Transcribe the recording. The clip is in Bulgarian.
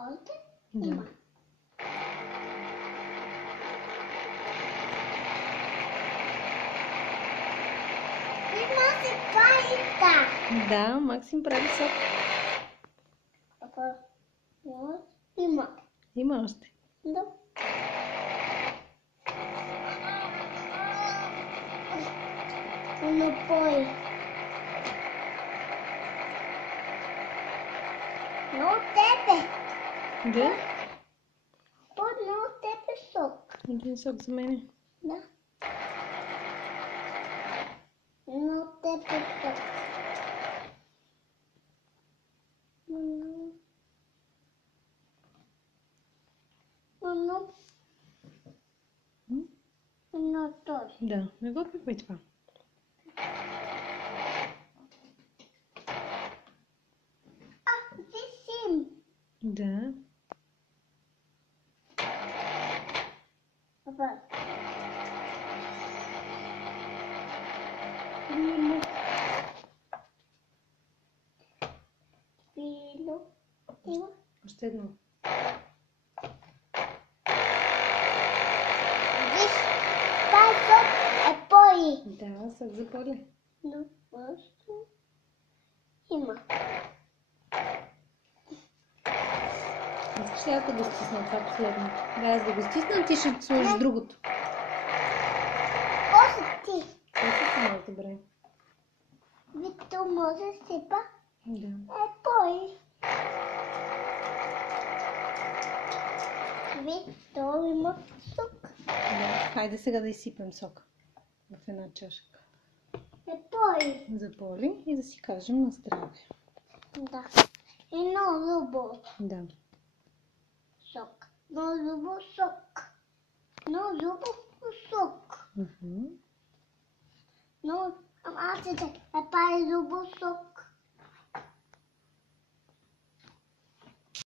Още Да. има. Има си паита. Да, Максим прави сок. Има. Има още. Да. Напой. Но тебе. Да? Но тебе сок. Един сок за мене. Да. Но тебе сок. Но той. Да, не го пипай това. Висим. Да. Папа. Пило. Пило. Има. Още едно. Виж, това сок е пои. Да, сок за поле. Но просто има. Искаш ли аз да го стисна това последно? Да, аз да го стисна, ти ще сложиш другото. После ти. Ето си много добре. Вито може сипа. Да. Е пои. Вито има сок. Да. Хайде сега да изсипем сок в една чашка. Е пои. За Поли и да си кажем на здраве. Да. Едно любо Да. сок. Но любо сок. Но любо сок. Мгм. Но аз е па любо сок.